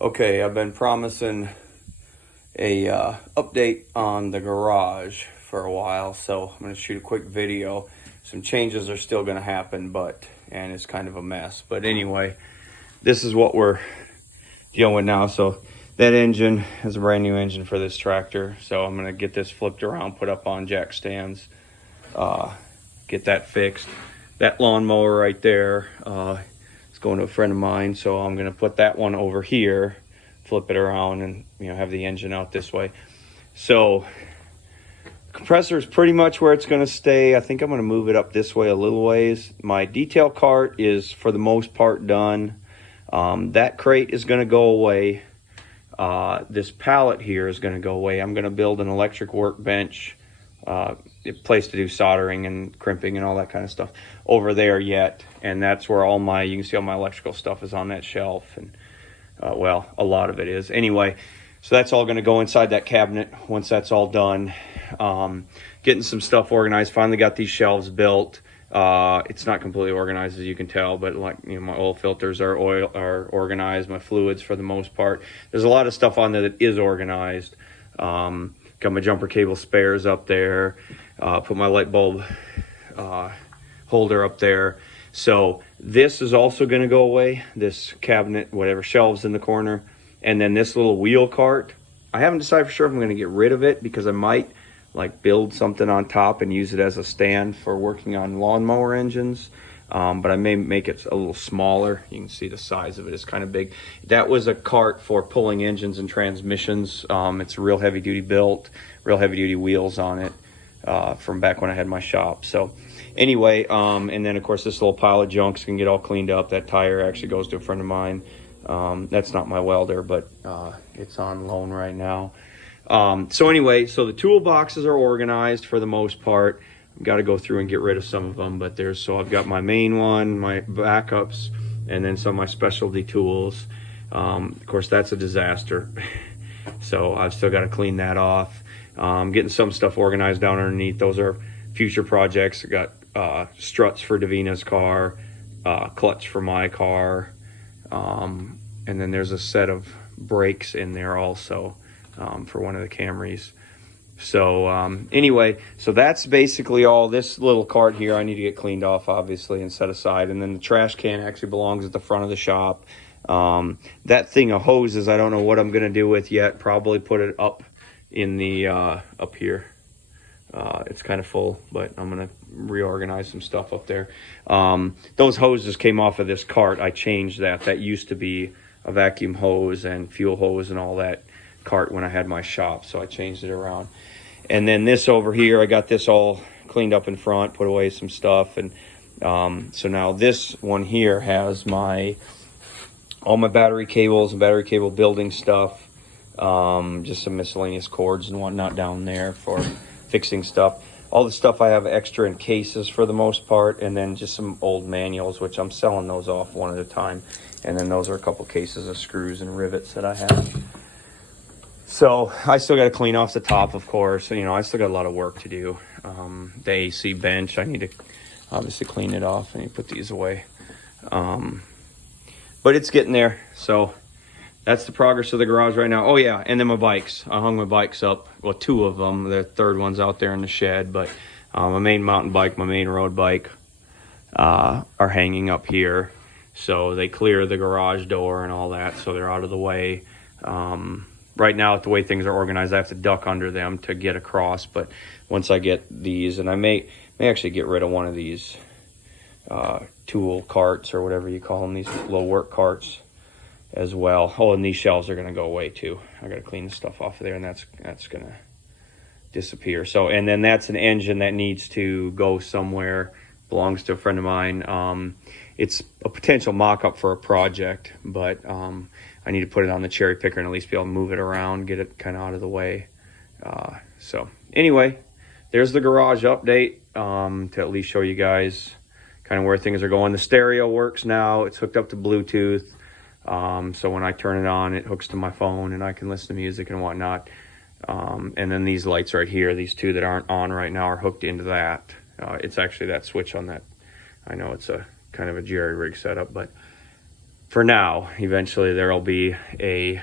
Okay, I've been promising a update on the garage for a while, so I'm going to shoot a quick video. Some changes are still going to happen, and it's kind of a mess. But anyway, this is what we're dealing with now. So that engine is a brand new engine for this tractor. So I'm going to get this flipped around, put up on jack stands, get that fixed. That lawnmower right there is going to a friend of mine, so I'm going to put that one over here, flip it around, and have the engine out this way. So compressor is pretty much where it's going to stay. I think I'm going to move it up this way a little ways. My detail cart is for the most part done. That crate is going to go away. This pallet here is going to go away. I'm going to build an electric workbench, a place to do soldering and crimping and all that kind of stuff over there yet. And that's where you can see all my electrical stuff is on that shelf. And well, a lot of it is. Anyway, so that's all going to go inside that cabinet once that's all done. Getting some stuff organized. Finally got these shelves built. It's not completely organized, as you can tell, but my oil filters are organized. My fluids, for the most part, there's a lot of stuff on there that is organized. Got my jumper cable spares up there. Put my light bulb holder up there. So this is also going to go away. This cabinet, whatever, shelves in the corner, and then this little wheel cart. I haven't decided for sure if I'm going to get rid of it, because I might build something on top and use it as a stand for working on lawnmower engines. But I may make it a little smaller. You can see the size of it is kind of big. That was a cart for pulling engines and transmissions. It's real heavy duty built, real heavy duty wheels on it, from back when I had my shop. So anyway, and then of course this little pile of junks can get all cleaned up. That tire actually goes to a friend of mine. That's not my welder, but it's on loan right now. So anyway, so the toolboxes are organized for the most part. Got to go through and get rid of some of them, but so I've got my main one, my backups, and then some of my specialty tools. Of course, that's a disaster. So I've still got to clean that off. Getting some stuff organized down underneath. Those are future projects. I got struts for Davina's car, clutch for my car, and then there's a set of brakes in there also, for one of the Camrys. So anyway, so that's basically all. This little cart here I need to get cleaned off, obviously, and set aside. And then the trash can actually belongs at the front of the shop. That thing of hoses, I don't know what I'm going to do with yet. Probably put it up in the up here. It's kind of full, but I'm going to reorganize some stuff up there. Those hoses came off of this cart. I changed that. That used to be a vacuum hose and fuel hose and all that cart when I had my shop, so I changed it around. And then this over here, I got this all cleaned up in front, put away some stuff, and so now this one here has all my battery cables and battery cable building stuff, just some miscellaneous cords and whatnot down there for fixing stuff. All the stuff I have extra in cases for the most part, and then just some old manuals, which I'm selling those off one at a time. And then those are a couple cases of screws and rivets that I have. So I still got to clean off the top, of course. I still got a lot of work to do. The AC bench, I need to obviously clean it off. I need to put these away. But it's getting there. So that's the progress of the garage right now. Oh yeah, and then my bikes. I hung my bikes up. Well, two of them. The third one's out there in the shed. But my main mountain bike, my main road bike are hanging up here. So they clear the garage door and all that. So they're out of the way. Right now, with the way things are organized, I have to duck under them to get across. But once I get these, and I may actually get rid of one of these tool carts or whatever you call them, these little work carts as well. Oh, and these shelves are going to go away too. I got to clean the stuff off of there, and that's going to disappear. So, and then that's an engine that needs to go somewhere. Belongs to a friend of mine. It's a potential mock-up for a project, but I need to put it on the cherry picker and at least be able to move it around, get it kind of out of the way. So anyway, there's the garage update, to at least show you guys kind of where things are going. The stereo works now. It's hooked up to Bluetooth. So when I turn it on, it hooks to my phone and I can listen to music and whatnot. And then these lights right here, these two that aren't on right now, are hooked into that. It's actually that switch on that. I know it's a kind of a jerry rig setup, but for now. Eventually there'll be we're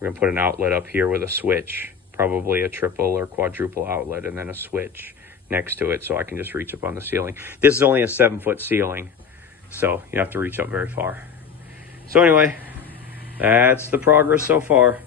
gonna put an outlet up here with a switch, probably a triple or quadruple outlet, and then a switch next to it so I can just reach up on the ceiling. This is only a 7-foot ceiling, so you have to reach up very far. So anyway, that's the progress so far.